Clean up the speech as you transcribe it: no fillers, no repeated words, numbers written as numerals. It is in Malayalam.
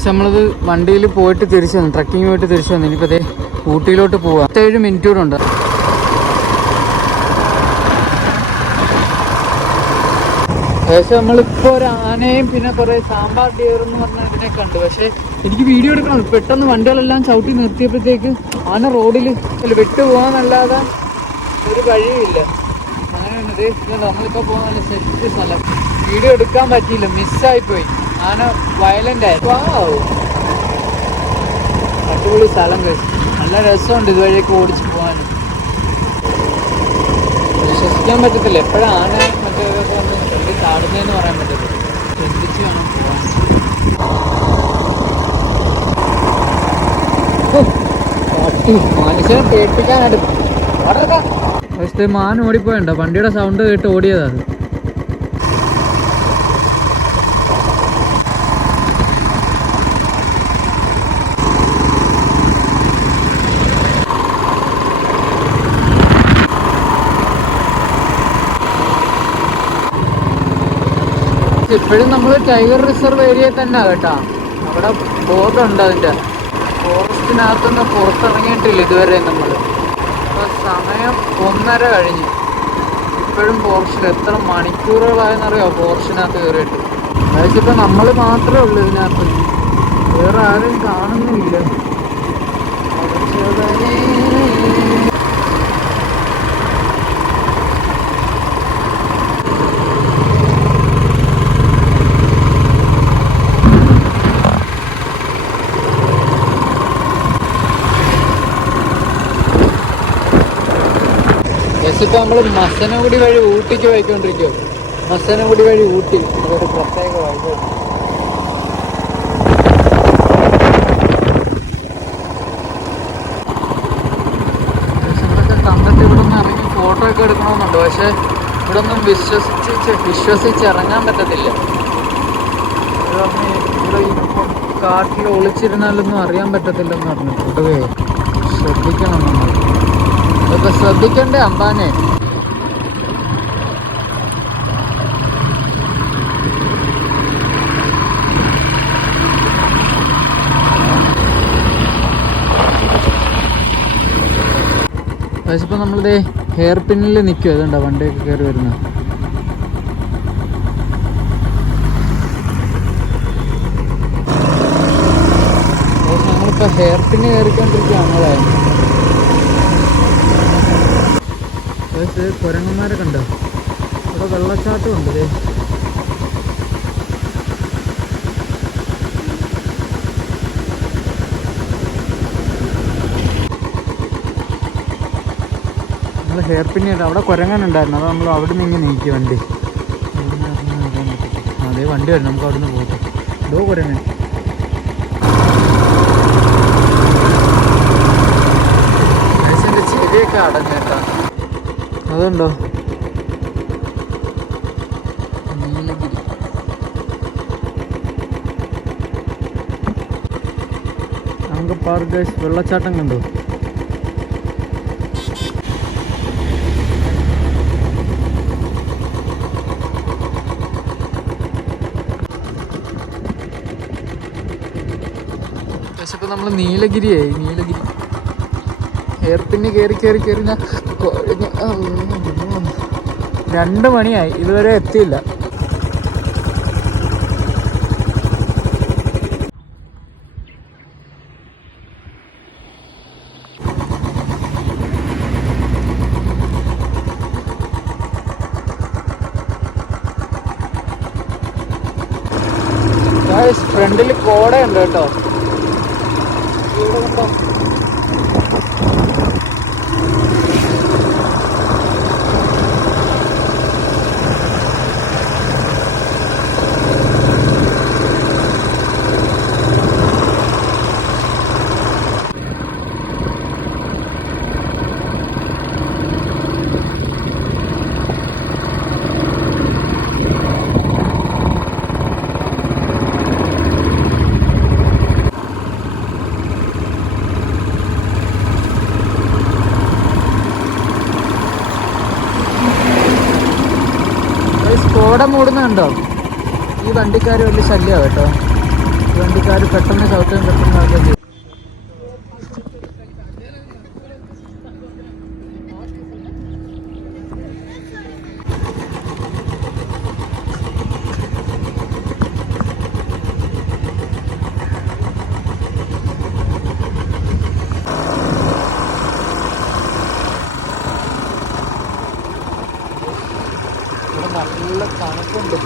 പക്ഷെ നമ്മളത് വണ്ടിയിൽ പോയിട്ട് തിരിച്ചു വന്നു, ട്രക്കിങ് പോയിട്ട് തിരിച്ചു വന്നു. ഇനിയിപ്പോൾ അതേ ഊട്ടിയിലോട്ട് പോവാം. 7 മിനിറ്റ് കൂടെ ഉണ്ട്. ഏകദേശം നമ്മളിപ്പോൾ ഒരു ആനയും പിന്നെ കുറേ സാമ്പാർ ഡിയർ എന്ന് പറഞ്ഞ ഇതിനെ കണ്ടു. പക്ഷേ എനിക്ക് വീഡിയോ എടുക്കണം. പെട്ടെന്ന് വണ്ടികളെല്ലാം ചവിട്ടി നിർത്തിയപ്പോഴത്തേക്ക് ആന റോഡിൽ വിട്ടു പോകാനല്ലാതെ ഒരു വഴിയുമില്ല. അങ്ങനെയാണ് നമ്മളിപ്പോൾ പോകാൻ നല്ല സെറ്റ് സ്ഥലം. വീഡിയോ എടുക്കാൻ പറ്റിയില്ല, മിസ്സായിപ്പോയി. ആന വയലൻ്റ് ആയിരുന്നു. അടിപൊളി സ്ഥലം കഴിച്ചു, നല്ല രസമുണ്ട് ഇതുവഴിയൊക്കെ ഓടിച്ച് പോകാനും. വിശ്വസിക്കാൻ പറ്റത്തില്ല, എപ്പോഴാണ് ആന മറ്റേ വണ്ടി ചാടുന്നതെന്ന് പറയാൻ പറ്റത്തില്ല. ശ്രദ്ധിച്ച് വേണം പോകാൻ. മനുഷ്യനെ പേടിപ്പിക്കാനായിട്ട് ഫസ്റ്റ് മാൻ ഓടിപ്പോയണ്ടോ, വണ്ടിയുടെ സൗണ്ട് കേട്ട് ഓടിയതാണ്. ഇപ്പോഴും നമ്മൾ ടൈഗർ റിസർവ് ഏരിയയിൽ തന്നെ കേട്ടോ. അവിടെ ബോർഡുണ്ട് അതിൻ്റെ. ഫോറസ്റ്റിനകത്തുനിന്ന് പുറത്തിറങ്ങിയിട്ടില്ല ഇതുവരെ നമ്മൾ. അപ്പോൾ സമയം 1:30 കഴിഞ്ഞു. ഇപ്പോഴും ഫോറസ്റ്റിൽ എത്ര മണിക്കൂറുകളായെന്നറിയാമോ ഫോറസ്റ്റിനകത്ത് കയറിയിട്ട്. അതായത് ഇപ്പോൾ നമ്മൾ മാത്രമേ ഉള്ളൂ ഇതിനകത്ത്, വേറെ ആരും കാണുന്നില്ല. ഇപ്പോൾ നമ്മൾ മസനഗുഡി വഴി ഊട്ടിക്ക് പോയിക്കൊണ്ടിരിക്കുമോ. മസനഗുഡി വഴി ഊട്ടി, അതൊരു പ്രത്യേക വഴി. കണ്ടിട്ട് ഇവിടെ നിന്ന് ഇറങ്ങി ഫോട്ടോ ഒക്കെ എടുക്കണമെന്നുണ്ട്. പക്ഷേ ഇവിടെ ഒന്നും വിശ്വസിച്ച് ഇറങ്ങാൻ പറ്റത്തില്ല. ഇവിടെ കാട്ടിൽ ഒളിച്ചിരുന്നാലൊന്നും അറിയാൻ പറ്റത്തില്ലെന്ന് പറഞ്ഞു. പൊതുവേ ശ്രദ്ധിക്കണം നമ്മൾ. ഇതൊക്കെ ശ്രദ്ധിക്കണ്ടേ അമ്പാനെ. ഇപ്പം നമ്മളിത് ഹെയർ പിന്നിൽ നിൽക്കുക. ഇതുണ്ടോ വണ്ടിയൊക്കെ കയറി വരുന്നത്. ഞങ്ങളിപ്പോൾ ഹെയർ പിന്ന് കയറിക്കൊണ്ടിരിക്കുകയാണ്. അതായത് കുരങ്ങന്മാരെ കണ്ടോ, ഇവിടെ വെള്ളച്ചാട്ടം ഉണ്ട്. നമ്മൾ ഹെയർ പിന്നീട് അവിടെ കുരങ്ങനുണ്ടായിരുന്നു. അത് നമ്മൾ അവിടെ നിന്ന് ഇങ്ങനെ നീക്കി വണ്ടി. അതേ വണ്ടി വരും, നമുക്ക് അവിടെ നിന്ന് പോകാം. ഇതോ കുരങ്ങൻ. മനുഷ്യൻ്റെ ചെവിയൊക്കെ അടഞ്ഞേട്ടാ. അതുണ്ടോ നീലഗിരി. നമുക്ക് പാർക്ക് വെള്ളച്ചാട്ടം കണ്ടു. പക്ഷെ ഇപ്പം നമ്മൾ നീലഗിരിയായി. നീലഗിരി ഹെയർ പിന്ന് കയറി 2 മണിയായി, ഇതുവരെ എത്തിയില്ല. ഫ്രണ്ടിൽ കോടയുണ്ട് കേട്ടോ. ഇവിടെ കണ്ടോ. കോട മൂടുന്നുണ്ടോ. ഈ വണ്ടിക്കാർ വലിയ ശല്യമാണ് കേട്ടോ. വണ്ടിക്കാർ പെട്ടെന്ന് ചവിട്ടാൻ പെട്ടെന്ന് ആക്കി. നല്ല തണുപ്പുണ്ട്.